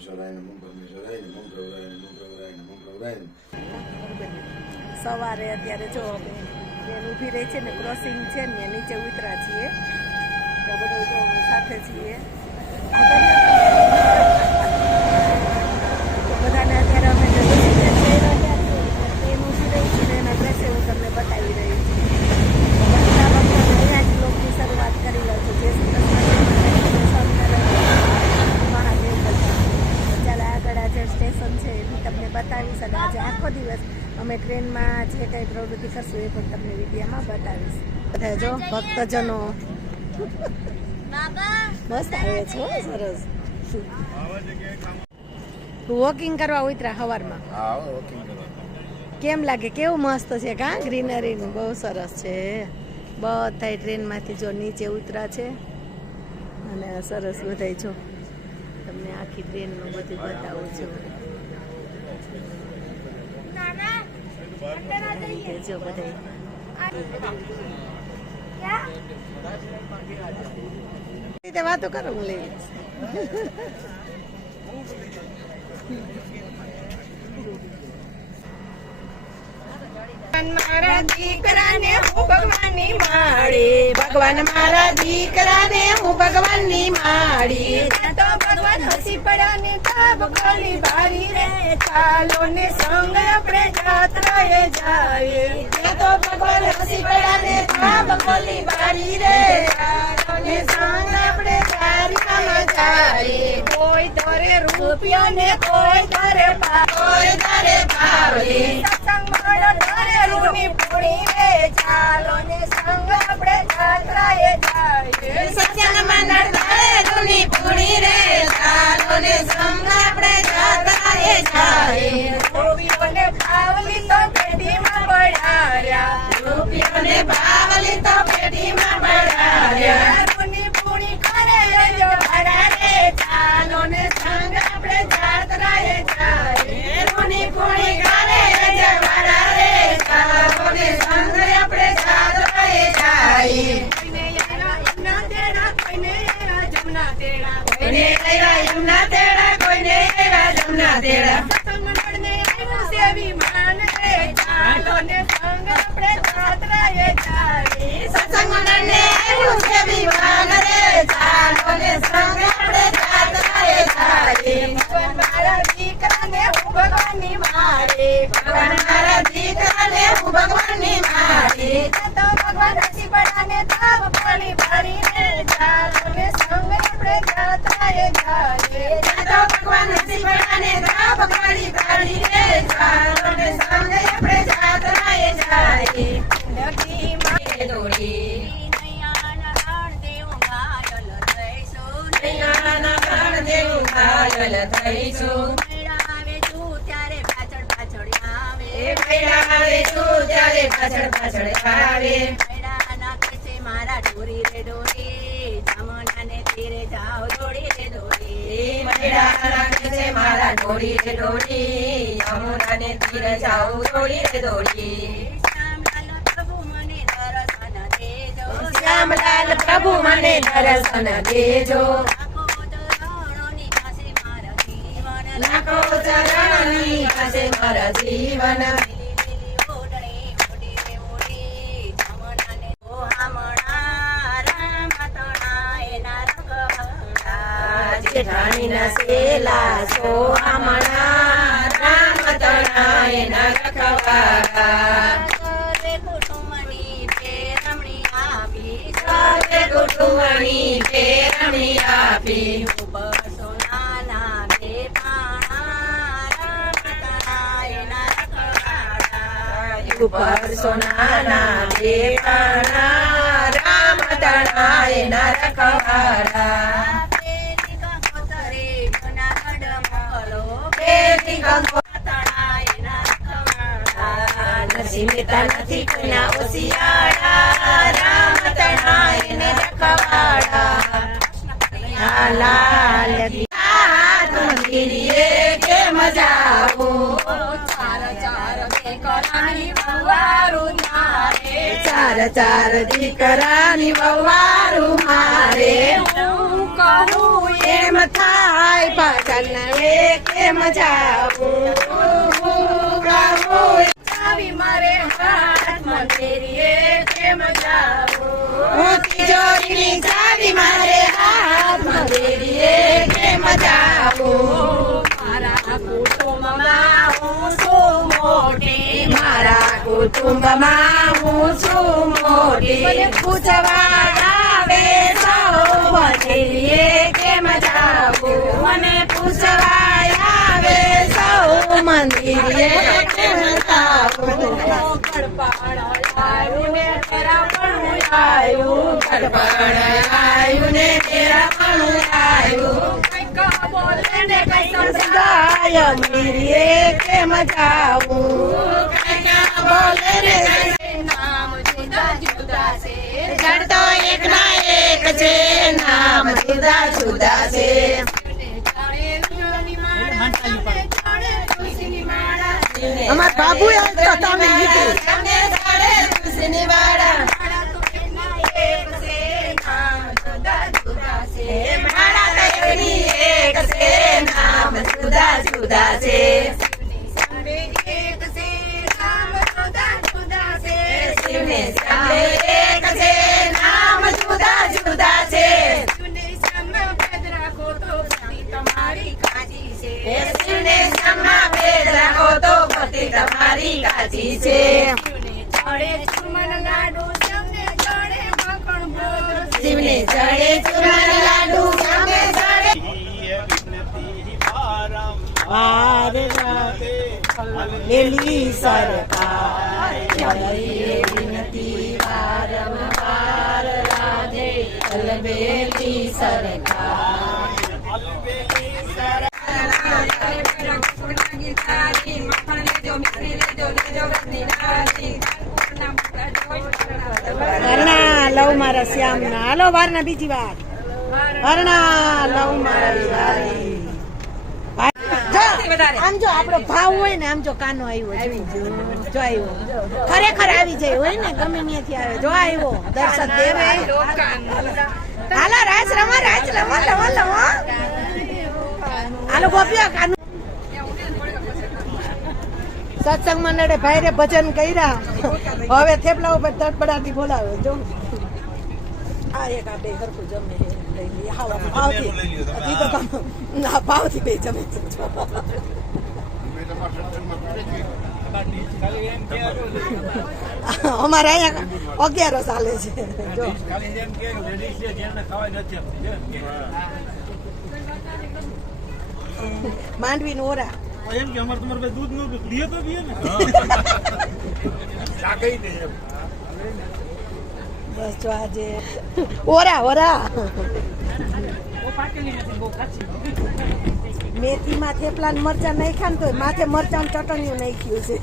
પરમેશ્વરાય નમઃ પરમેશ્વરાય નમઃ પ્રભુરાય નમઃ પ્રભુરાય નમઃ પ્રભુરાય. સવારે અત્યારે જો ટ્રેન ઊભી રહી છે ને, ક્રોસિંગ છે ને, નીચે ઉતરા છીએ તો બધું જો સાથે છીએ. બધાને અત્યારે અમે ટ્રેન ઊભી રહી છે ને એના દ્રશ્ય હું તમને બતાવી રહી છું. બધા ભક્તોને અહીંયા જ બ્લોગની શરૂઆત કરી લઉં છું. જય શ્રી કૃષ્ણ, મહાદેવ બધા. ચાલો આગળ આજે સ્ટેશન છે એ તમને બતાવીશ, અને આજે આખો દિવસ અમે ટ્રેનમાં જે કંઈ પ્રવૃત્તિ કરશું એ પણ તમને વિડીયોમાં બતાવીશ. બધા જો ભક્તજનો મસ્ત આવે છે, સરસ. વોકિંગ કરવા ઉતરા સવારમાં? કેમ લાગે? કેવું મસ્ત છે કા? ગ્રીનરી બહુ સરસ છે. બધા ટ્રેનમાંથી જો નીચે ઉતરા છે અને સરસ બધા જો તમને આખી ટ્રેનનું બધું બતાવું છું. જો બધા વાતો કરો, હું લઈ મારા દીકરાને હું ભગવાનની માળી, ભગવાન મારા દીકરાને હું ભગવાનની માળી. તો ભગવાન હસી પડ્યા ને તાબ ગોલી બારી રે, ચાલો ને સંગ આપણે જાત્રાએ જાવીએ. તો ભગવાન હસી પડ્યા ને તાબ ગોલી બારી રે, ચાલો ને સંગ આપણે જાત્રામાં જાવીએ. કોઈ ધરે રૂપિયો ને કોઈ ધરે પાવડી, સત્સંગ માળો ધરે રૂની પૂરી રે, ચાલો ને સંગ આપણે જાત્રાએ જાવીએ. સત્સંગમાં નડધરે રૂની પૂરી રે, ચાલો ને સંગ આપણે જાત્રાએ જાવીએ. રૂપિયોને પાવલી તો પેટીમાં પડાર્યા, રૂપિયોને પાવલી તો પેટીમાં પડાર્યા. રૂની પૂરી કરે જો ભરા રે, ચાલો ને સંગ આપણે જાત્રાએ જાવીએ. રૂની પૂરી કરે જો ભરા રે, ચાલો ને સંગ આપણે જાત્રાએ જાવીએ. કોઈને યમુના તેડા, કોઈને જમના તેડા, કોઈને યમુના તેડા, કોઈને જમના તેડા. સત્સંગ મંડળને આવ્યું છે વિમાન રે, ચાલો ને સંગ આપણે જાત્રાએ જાવીએ. સત્સંગ મંડળને આવ્યું છે વિમાન રે, ચાલો ને સંગ આપણે જાત્રાએ જાવીએ. ભગવાન મારા દીકરાને હું ભગવાનની માળી, ભગવાન મારા દીકરાને હું ભગવાનની માળી. તો ભગવાન હસી પડાને તાવ પાણી ભરી રે, ચાલો ને સંગ આપણે જાત્રાએ જાવીએ. તો ભગવાન હસી પડાને તાવ પાણી ભરી રે, ચાલો ને સંગ આપણે જાત્રાએ જાવીએ. નદી માં દોરી નૈયાના ગાણ દેવું ઘાયલ થઈશું, નૈયાના ગાણ દેવું ઘાયલ થઈશું. મેળા આવે તું ત્યારે પાછળ પાછળ આવે, મેળા આવે તું ત્યારે પાછળ પાછળ આવે. મેળા નાખે છે મારા ડોરી રે ડોરી, જમનાને તીરે જાઓ દોડી રે દોડી. મેળા નાખે છે મારા ડોરી રે ડોરી, જમનાને તીરે જાઓ દોડી રે દોડી. શ્યામલાલ પ્રભુ મને દર્શન દેજો, લાખો ચરણની પાસે મારા જીવન. જેઠાણીના સેલા છો આમણા, રામ તણાય ના રખવાડા. કુટુંબની પેરમણી આપી, ઉપર સોનાના બે પાણા, રામ તણાય ના રખવાડા. ઉપર સોનાના બે પાણા, રામ તણાય ના રખવાડા. નરસિંહ નથી કોઈના ઓસિયાળા, રામ તણાય ને રખવાડા. લાલ મંદિરે કેમ જાવું, ચાર ચાર દીકરાની વવારું મારે ચાર ચાર દીકરાની વવારું મારે હું કહું એમ થાય પાટણ વે કેમ જાવું ચાવી મારે હાથમાં ફેરીએ કેમ જાવું તિજોરીની ચાવી મારે હાથમાં ફેરીએ કેમ જાવું મારા કુટુંબમાં હું છું મોટી મારા કુટુંબમાં હું છું મોટી મને પૂછવા આવે સૌ મંદિરે કેમ જાવું મને પૂછવા આવે સૌ મંદિરે કેમ જાવું ગડપણ આવ્યું ને તેરા પણ આવ્યું ગડપણ આવ્યું ને તેરા પણ આવ્યું કંઈક બોલે ને કંઈક સમજાય ગાય મંદિરે કેમ જાવું બોલે રે નામ જુદા જુદા છે જડતો એક ના એક છે નામ જુદા જુદા છે અમાર બાબુ તો તમે લીધું મારા તો એકની એક છે નામ જુદા જુદા છે શિવને સામે એક છે નામ જુદા જુદા છે એ શિવને સામા ભેદ રાખો તો ભક્તિ તમારી કાચી છે શિવને ચડે ચૂરણ લાડુ સામે ચડે લેલી સરકાર કરી વિનતી વારંવાર રાધે અલબેલી સરકાર હરણા લવ મારા શ્યામ ના હાલો વારના બીજી વાર હરણા લવ મારા આમ જો આપણો ભાવ હોય ને આમ જો કાનો આવ્યો જો આવ્યો ખરેખર આવી જાય હોય ને ગમે ત્યાંથી આવે જો આવ્યો દર્શન દેવા હાલો રાસ રમો હાલો ગોપીઓ કાનો સત્સંગ મંડળે ભાઈ રે ભજન કર્યા હવે થેપલા ઉપર તડપડાટી બોલાવે જો આ એક આ બે હરખું જમે લઈ લઈએ હાવ ભાવથી ઈ તો ના ભાવથી બે જમે અમારે અહીંયા 11 ચાલે છે જો માંડવી નું ઓરા એમ કે અમારે તમારે ભાઈ દૂધ નું લીએ તો પીએ ને બસ જો આજે ઓરા મેથીમાં થેપલા મરચાં નાખ્યા ને તો માથે મરચાં ચટણીયું નાખ્યું છે